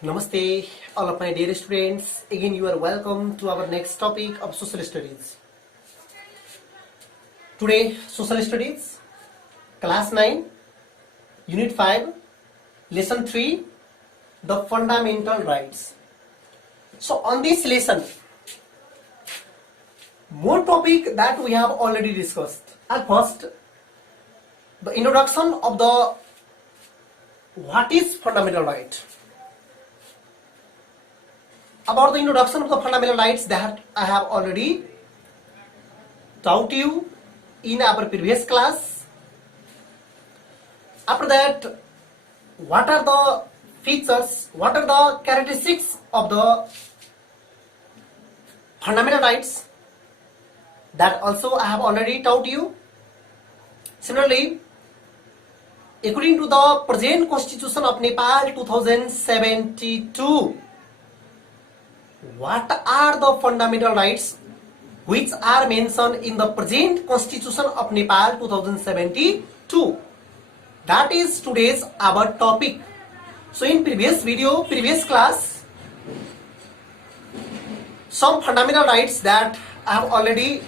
Namaste, all of my dear students. Again, you are welcome to our next topic of social studies. Today, social studies, class 9, unit 5, lesson 3, the fundamental rights. So, on this lesson, more topic that we have already discussed. At first, the introduction of the what is fundamental right. About the introduction of the fundamental rights that I have already taught you in our previous class. After that, what are the features, what are the characteristics of the fundamental rights, that also I have already taught you. Similarly, according to the present Constitution of Nepal 2072, what are the fundamental rights which are mentioned in the present Constitution of Nepal 2072? That is today's our topic. So in previous video, previous class, some fundamental rights that I have already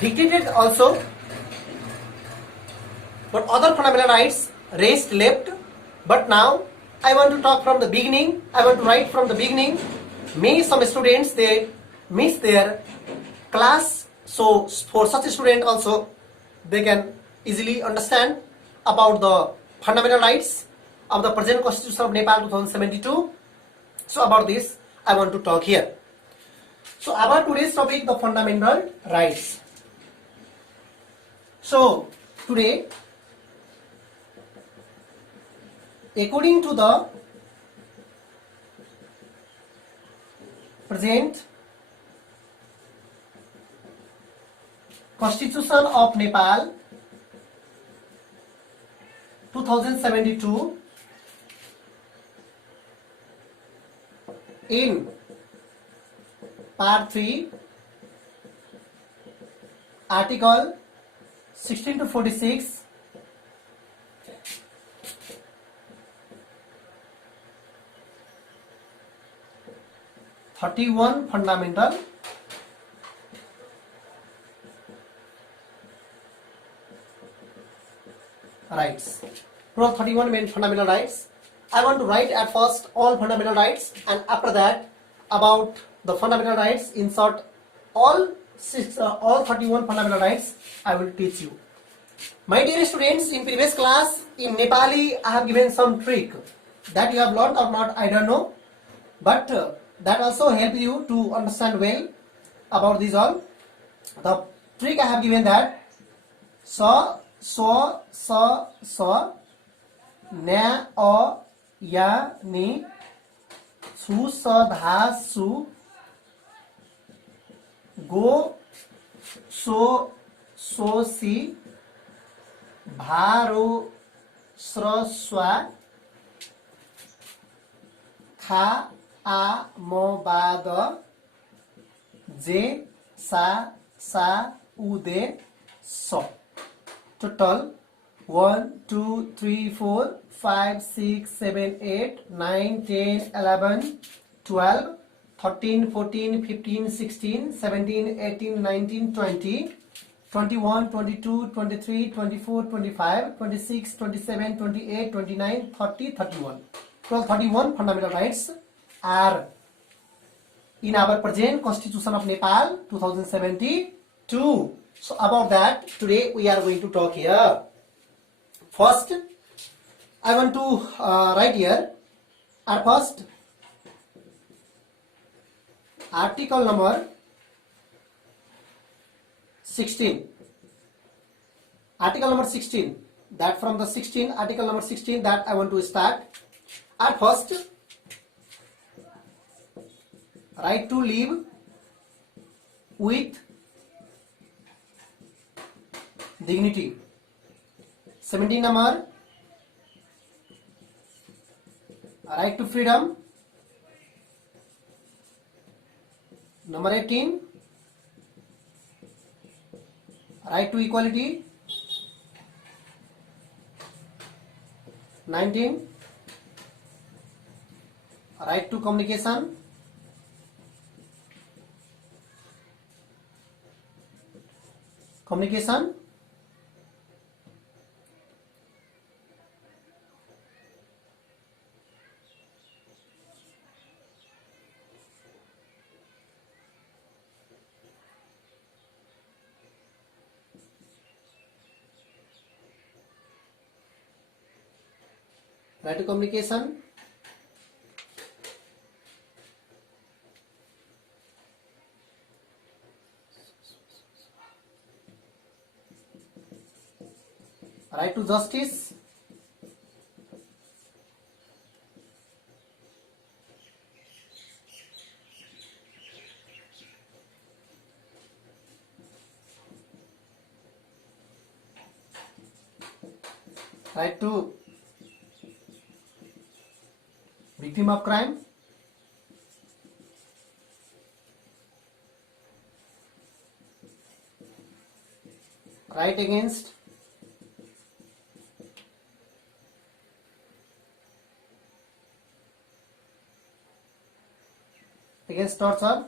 dictated also, but other fundamental rights rest left. But now I want to talk from the beginning. I want to write from the beginning. May some students they miss their class, so for such a student also they can easily understand about the fundamental rights of the present Constitution of Nepal 2072. So about this I want to talk here. So about today's topic, the fundamental rights. So today, according to the present Constitution of Nepal 2072, in part 3, article 16 to 46, fundamental rights. Total 31 main fundamental rights. I want to write at first all fundamental rights, and after that about the fundamental rights, in short, all 31 fundamental rights I will teach you. My dear students, in previous class in Nepali I have given some trick that you have learned or not, I don't know, but that also help you to understand well about these all. The trick I have given that sa na a ya ni su sa dha su go so si bharo sra swa kha a mo ba da je sa u de so. Total 1 2 3 4 5 6 7 8 9 10 11 12 13 14 15 16 17 18 19 20 21 22 23 24 25 26 27 28 29 30 31. Total 31 fundamental rights are in our present Constitution of Nepal 2072. So about that today we are going to talk here. First, I want to write here at first article number 16. Article number 16. That from the 16, article number 16 that I want to start. At first, right to live with dignity. 17 number, right to freedom. Number 18, right to equality. 19, Right to communication. Communication. Right to communication. Right to justice. Right to victim of crime. Right against torture.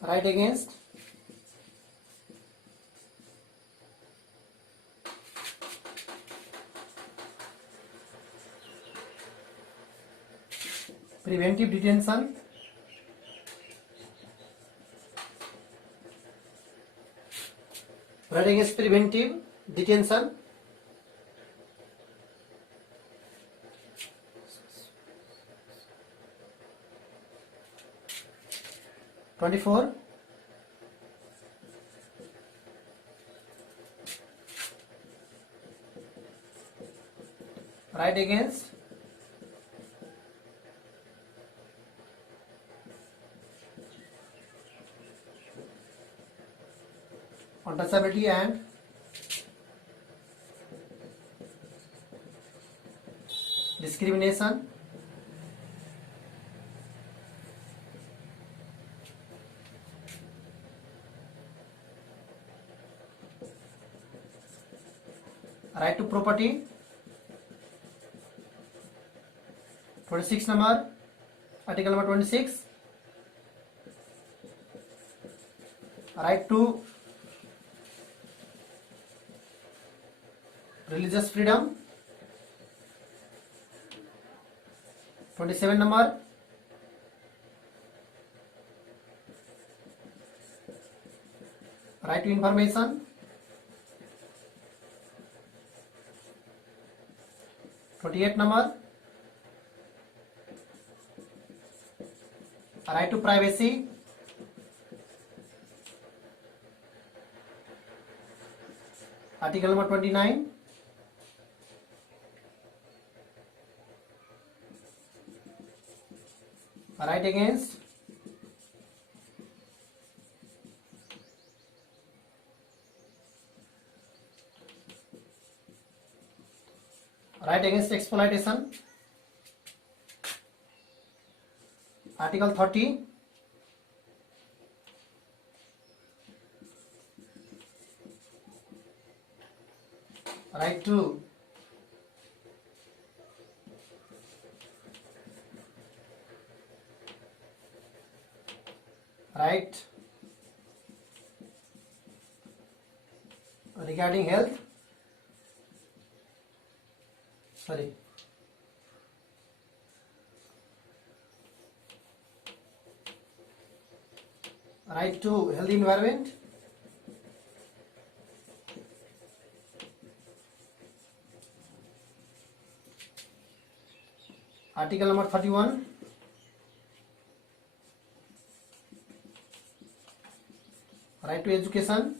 Right against preventive detention. Right against preventive detention. (24) Right against untouchability and discrimination. Right to property. 26 number, article number 26. Right to religious freedom. 27 number. Right to information. 28 number. Right to privacy. Article number 29. Right against exploitation. Article 30. Right to right regarding health. Sorry. Right to healthy environment. Article number 31. Right to education.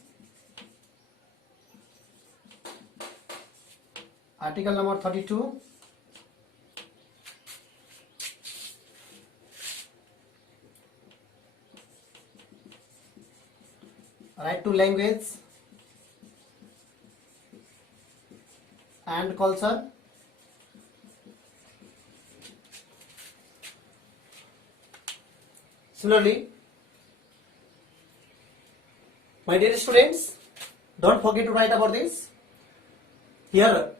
Article number 32. Right to language and culture. Similarly, my dear students, don't forget to write about this. Here,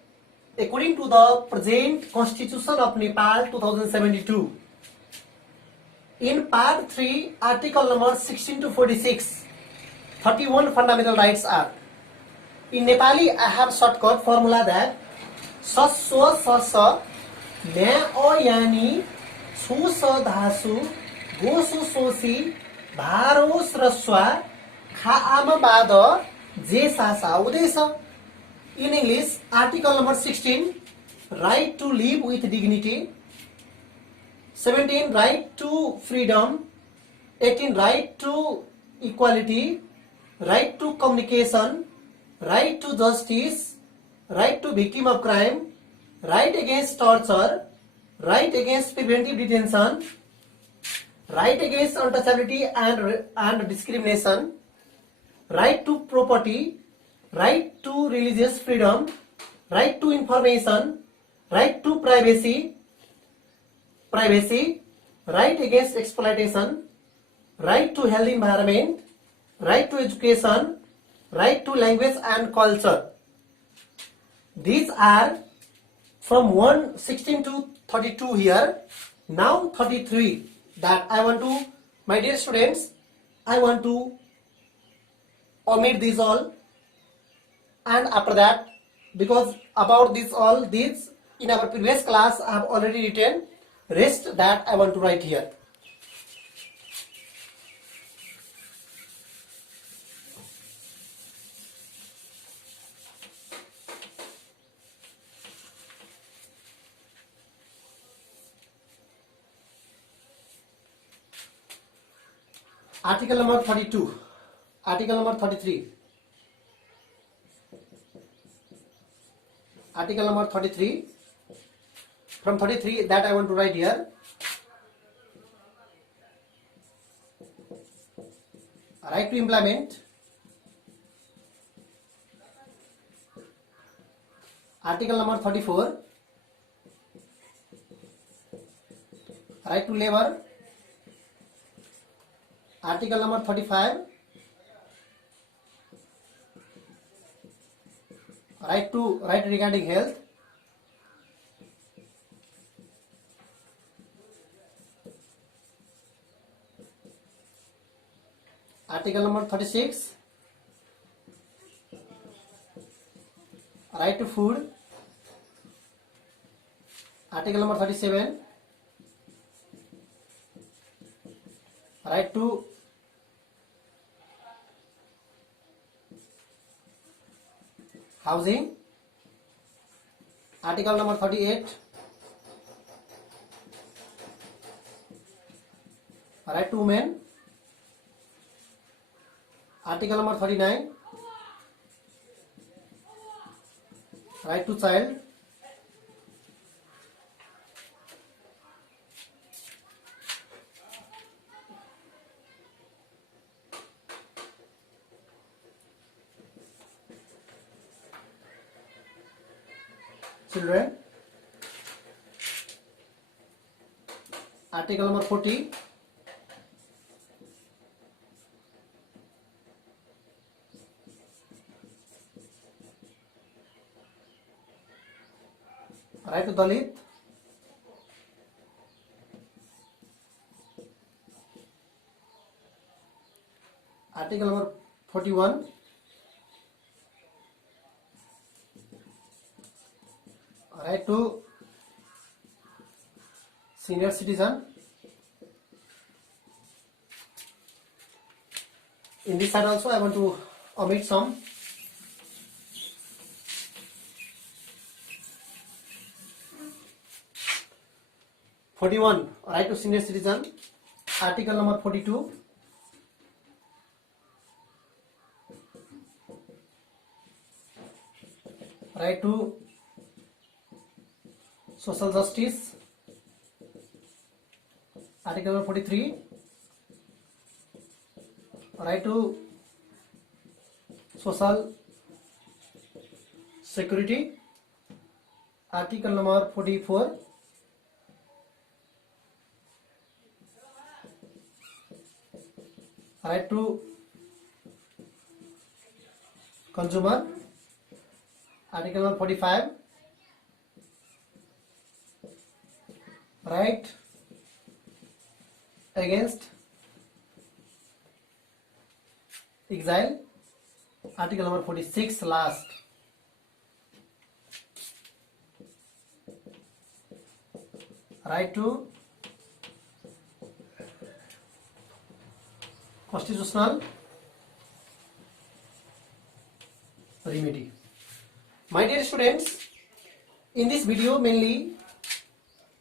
according to the present Constitution of Nepal 2072, in part 3, article number 16 to 46, 31 fundamental rights are. In Nepali, I have shortcut formula that सस्व सस न्या अयानी छुस धासु गोसु सोसी भारोस रस्वा खाम बाद जे सासा उदेश. In English, article number 16, right to live with dignity. 17, right to freedom. 18, right to equality. Right to communication. Right to justice. Right to victim of crime. Right against torture. Right against preventive detention. Right against untouchability and discrimination. Right to property. Right to religious freedom. Right to information. Right to privacy. Right against exploitation. Right to healthy environment. Right to education. Right to language and culture. These are from 116 to 32 here. Now 33 that I want to, my dear students, I want to omit these all, and after that, because about this all, these in our previous class I have already written, rest that I want to write here. Article number 32, article number 33, article number 33, from 33 that I want to write here. Right to employment. Article number 34, right to labor. Article number 35, right regarding health. Article number 36, right to food. Article number 37, right to housing. Article number 38, right to women. Article number 39, right to child. Children. Article number 40, right to Dalit. Article number 41, right to senior citizen. In this side also I want to omit some. Right to senior citizen. Article number 42, right to social justice. Article number 43, right to social security. Article number 44, right to consumer. Article number 45, right against exile. Article number 46, last, right to constitutional remedy. My dear students, in this video mainly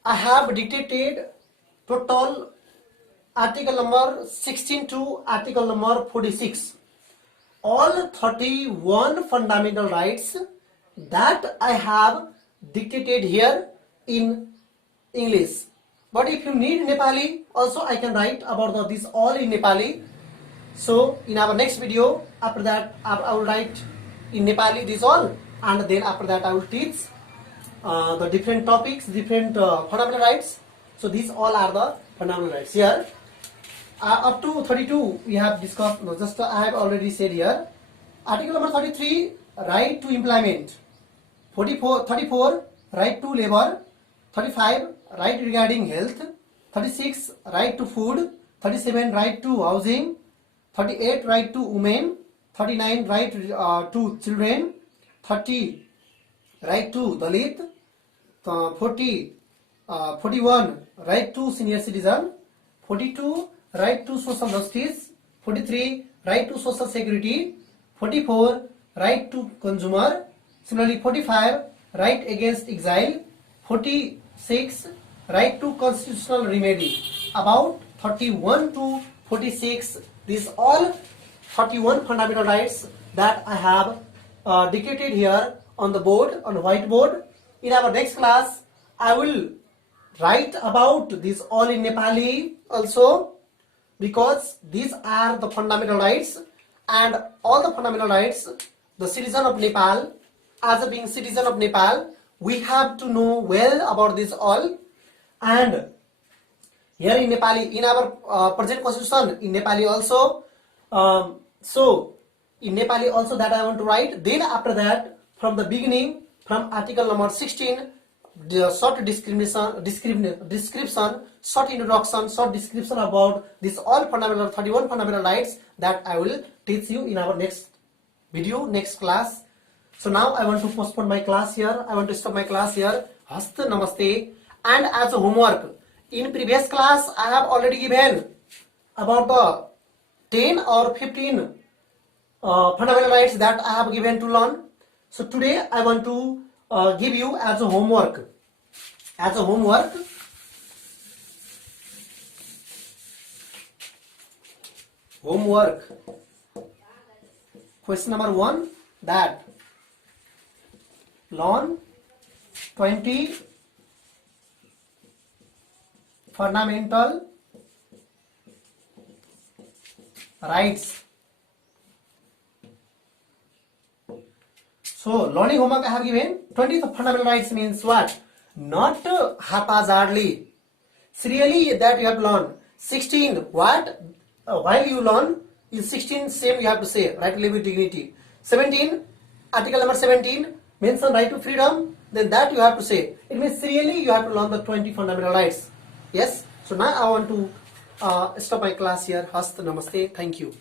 I have dictated total article number 16 to article number 46, all 31 fundamental rights that I have dictated here in English. But if you need Nepali, also I can write about this all in Nepali. So in our next video, after that I will write in Nepali this all, and then after that I will teach the different topics, different fundamental rights. So these all are the fundamental rights. Here up to 32 we have discussed. No, just I have already said here. Article number 33, right to employment. 34, right to labor. 35, right regarding health. 36, right to food. 37, right to housing. 38, right to women. 39, right to children. 30, right to Dalit. 41, right to senior citizen. 42, right to social justice. 43, right to social security. 44, right to consumer. Similarly, 45, right against exile. 46, right to constitutional remedy. About 31 to 46, these all 31 fundamental rights that I have dictated here on the board, on the whiteboard. In our next class, I will write about this all in Nepali also, because these are the fundamental rights, and all the fundamental rights, the citizen of Nepal, as a being citizen of Nepal, we have to know well about this all. And here in Nepali, in our present constitution, in Nepali also, so in Nepali also that I want to write. Then after that, from the beginning, from article number 16, the short description, short introduction, short description about this all fundamental 31 fundamental rights that I will teach you in our next video, next class. So now I want to postpone my class here. I want to stop my class here. Hasta namaste. And as a homework, in previous class I have already given about the 10 or 15 fundamental rights that I have given to learn. So today I want to give you as a homework. As a homework, question number 1, that learn 20 fundamental rights. So learning homework I have given 20 fundamental rights means what? Not haphazardly. Serially that you have learned. 16, what? While you learn, in 16 same you have to say, right to live with dignity. 17, article number 17, mention right to freedom, then that you have to say. It means serially you have to learn the 20 fundamental rights. Yes? So now I want to stop my class here. Hasta namaste. Thank you.